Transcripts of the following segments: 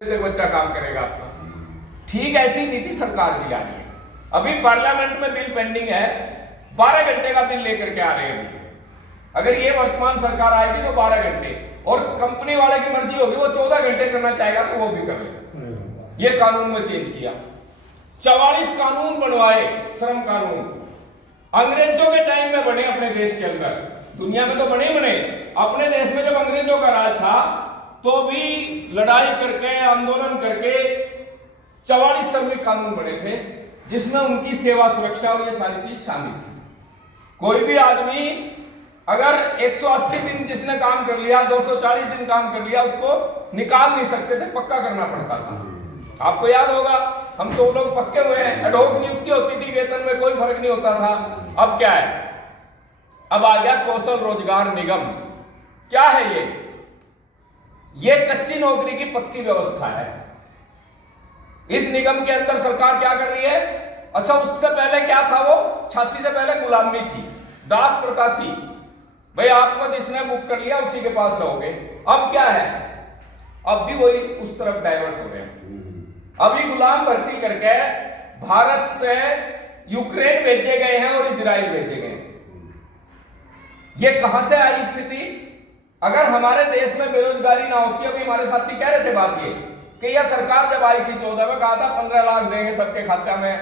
बच्चा काम करेगा आपका। ठीक ऐसी नीति सरकार की आ रही है। अभी पार्लियामेंट में बिल पेंडिंग है, 12 घंटे का बिल लेकर के आ रहे हैं। अगर ये वर्तमान सरकार आएगी तो 12 घंटे, और कंपनी वाले की मर्जी होगी वो 14 घंटे करना चाहेगा तो वो भी कर ले। ये कानून में चेंज किया, 44 कानून बनवाए, श्रम कानून अंग्रेजों के टाइम में बने अपने देश के अंदर। दुनिया में तो बने ही बने, अपने देश में जब अंग्रेजों का राज था तो भी लड़ाई करके, आंदोलन करके 44 श्रमिक कानून बने थे, जिसमें उनकी सेवा सुरक्षा और ये सारी चीज शामिल थी। कोई भी आदमी अगर 180 दिन जिसने काम कर लिया, 240 दिन काम कर लिया, उसको निकाल नहीं सकते थे, पक्का करना पड़ता था। आपको याद होगा, हम सब लोग पक्के हुए हैं, एडहॉक नियुक्ति होती थी, वेतन में कोई फर्क नहीं होता था। अब क्या है, अब आ गया कौशल रोजगार निगम। क्या है ये कच्ची नौकरी की पक्की व्यवस्था है। इस निगम के अंदर सरकार क्या कर रही है? अच्छा, उससे पहले क्या था? वो 86 से पहले गुलामी थी, दास प्रथा थी। भाई आपको जिसने बुक कर लिया उसी के पास रहोगे। अब क्या है, अब भी वही उस तरफ डाइवर्ट हो रहे हैं। अभी गुलाम भर्ती करके भारत से यूक्रेन भेजे गए हैं और इजराइल भेजे गए हैं। ये कहां से आई स्थिति? अगर हमारे देश में बेरोजगारी ना होती, अभी हमारे साथी कह रहे थे बात ये कि यह सरकार जब आई थी 14 में, कहा था 15 लाख देंगे सबके खाते में,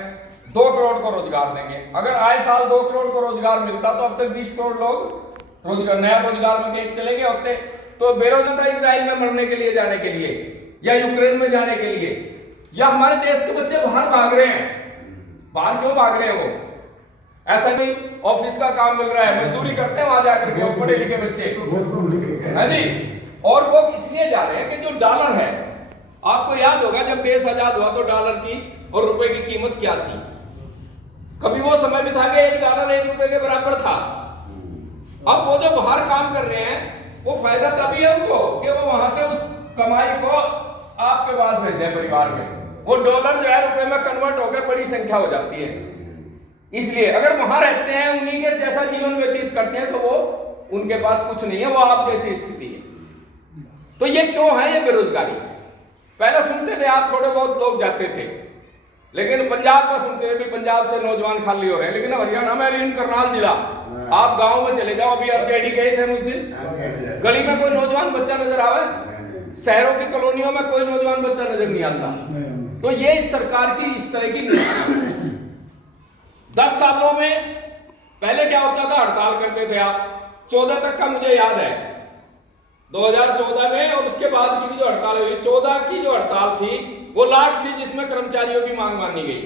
2 करोड़ को रोजगार देंगे। अगर आए साल 2 करोड़ को रोजगार मिलता तो अब तक 20 करोड़ लोग रोजगार, नया रोजगार में देख चले गए होते। तो बेरोजगार इजराइल में मरने के लिए, जाने के लिए, या यूक्रेन में जाने के लिए, या हमारे देश के बच्चे बाहर भाग रहे हैं। बाहर क्यों भाग रहे हैं वो? ऐसा नहीं ऑफिस का काम मिल रहा है, मजदूरी करते हैं वहां जाकर के, पढ़े लिखे बच्चे है जी। और वो इसलिए जा रहे हैं कि जो डॉलर है, आपको याद होगा जब देश आजाद हुआ तो डॉलर की और रुपए की कीमत क्या थी? कभी वो समय भी था कि $1 1 रुपए के बराबर था। अब वो जो बाहर काम कर रहे हैं, वो फायदा तभी है उनको कि वो वहां से उस कमाई को आपके पास भेज दें परिवार में। वो डॉलर जो है रुपए में कन्वर्ट होकर बड़ी संख्या हो जाती है। इसलिए अगर वहां रहते हैं, उन्हीं के जैसा जीवन व्यतीत करते हैं, तो वो उनके पास कुछ नहीं है, वो आप जैसी स्थिति है। तो ये क्यों है? ये बेरोजगारी। पहले सुनते थे आप, थोड़े बहुत लोग जाते थे, लेकिन पंजाब में सुनते थे, पंजाब से नौजवान खाली हो रहे हैं। लेकिन हरियाणा में रीन करनाल जिला, आप गांव में चले जाओ, अभी आरजेडी गए थे उस दिन, गली में कोई नौजवान बच्चा नजर आवे? शहरों की कॉलोनियों में कोई नौजवान बच्चा नजर नहीं आता। तो ये इस सरकार की इस तरह की 10 सालों में पहले क्या होता था? हड़ताल करते थे आप। 14 तक का मुझे याद है, 2014 में, और उसके बाद की भी जो हड़ताल हुई, 14 की जो हड़ताल थी वो लास्ट थी जिसमें कर्मचारियों की मांग मानी गई।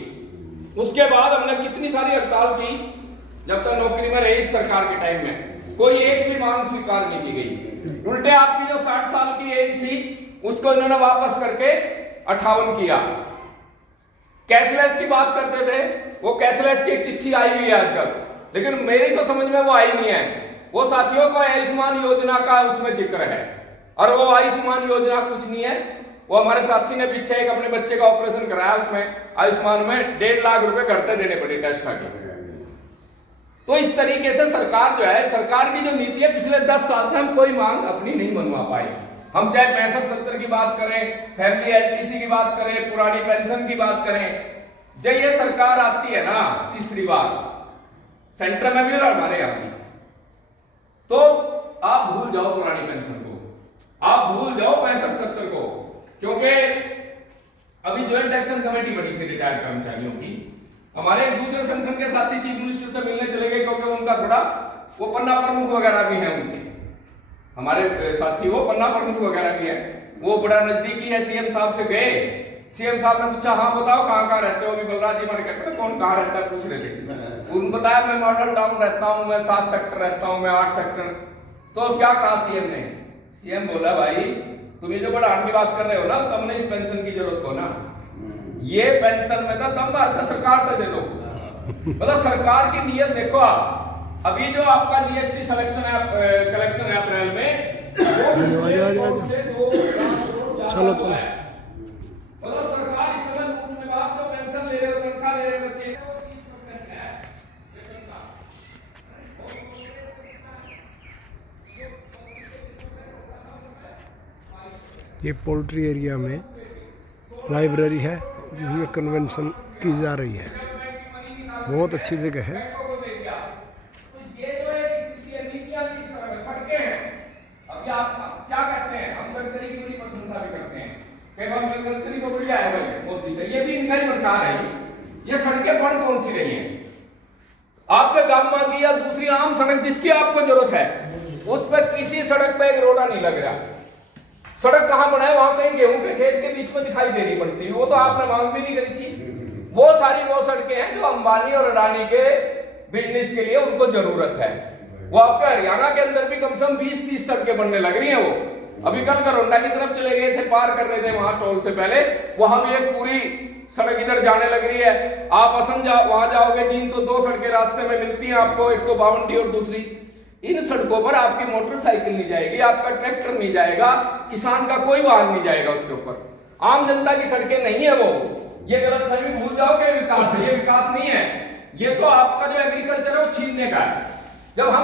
उसके बाद हमने कितनी सारी हड़ताल की जब तक नौकरी में रही इस सरकार के टाइम में, कोई एक भी मांग स्वीकार नहीं की गई। उल्टे आपकी जो 60 साल की एज थी उसको इन्होंने वापस करके 58 किया। कैशलेस की बात करते थे, वो कैशलेस की एक चिट्ठी आई हुई है आजकल, लेकिन मेरी तो समझ में वो आई नहीं है। वो साथियों को आयुष्मान योजना का उसमें जिक्र है, और वो आयुष्मान योजना कुछ नहीं है। वो हमारे साथी ने पीछे एक अपने बच्चे का ऑपरेशन कराया, उसमें आयुष्मान में 1.5 लाख रुपए घर पे देने पड़े टेस्ट का। तो इस तरीके से सरकार जो है, सरकार की जो नीति है, पिछले 10 साल से हम कोई मांग अपनी नहीं मनवा पाए। हम चाहे 65-70 की बात करें, फैमिली एलटीसी की बात करें, पुरानी पेंशन की बात करें, जब ये सरकार आती है ना तीसरी बार, सेंटर में भी और हमारे यहाँ भी, तो आप भूल जाओ पुरानी पेंशन को, आप भूल जाओ 65-70 को। क्योंकि अभी ज्वाइंट एक्शन कमेटी बनी थी रिटायर्ड कर्मचारियों की, हमारे एक दूसरे संगठन के साथी चीफ मिनिस्टर से मिलने चले गए, क्योंकि उनका थोड़ा वो पन्ना प्रमुख वगैरह भी है उनके, हमारे साथी वो पन्ना प्रमुख वगैरह भी है, वो बड़ा नजदीकी है। सीएम साहब से गए, सीएम साहब ने पूछा, हाँ बताओ कहाँ रहते हो? अभी बलराज जी मार्केट में, कौन कहाँ रहता है पूछ रहे थे। उन्होंने बताया मैं मॉडल टाउन रहता हूँ, मैं 7 सेक्टर रहता हूँ, मैं 8 सेक्टर। तो क्या कहा सीएम ने? सीएम बोला, भाई तुम ये जो बढ़ाने की बात कर रहे हो ना, तुमने इस पेंशन की जरूरत हो ना, ये पेंशन में तो तुम भारत सरकार तो दे दो। मतलब सरकार की नीयत देखो आप। अभी जो आपका जीएसटी कलेक्शन है अप्रैल में, चलो चलो, मतलब सरकार इस समय में बात जो पेंशन ले रहे हो, तनख्वाह ले रहे हो बच्चे, ये पोल्ट्री एरिया में लाइब्रेरी है जिसमें कन्वेंशन की जा रही है। बहुत अच्छी जगह है। अभी आप क्या कहते हैं, हम गडकरी की बड़ी प्रशंसा भी करते हैं कि हम गडकरी को बढ़िया है भाई, मोदी से, ये भी इनका ही प्रचार है। ये सड़कें बंद कौन सी रही हैं आपके गांव में की, या दूसरी आम सड़क जिसकी आपको जरूरत है उस पर किसी सड़क पे एक रोड़ा नहीं लग रहा। सड़क कहां बनाए, वहां कहीं गेहूं के खेत के बीच में दिखाई दे रही पड़ती है, वो तो आपने मांग भी नहीं करी थी। वो सारी वो सड़कें हैं जो अंबानी और अडानी के बिजनेस के लिए उनको जरूरत है। वो आपके हरियाणा के अंदर भी कम से कम 20-30 सड़कें बनने लग रही हैं। वो अभी कल करोंडा की तरफ चले गए थे, पार कर रहे थे वहां टोल से पहले, वहां भी एक पूरी सड़क इधर जाने लग रही है। आप असम वहां जाओगे जीन तो 2 सड़कें रास्ते में मिलती हैं आपको, 152 और दूसरी। इन सड़कों पर आपकी मोटरसाइकिल नहीं जाएगी, आपका ट्रैक्टर नहीं जाएगा, किसान का कोई वाहन नहीं जाएगा उसके ऊपर। आम जनता की सड़कें नहीं है वो। ये गलतफहमी भूल जाओ कि विकास है, ये विकास नहीं है। ये तो आपका जो एग्रीकल्चर है वो छीनने का है। जब हम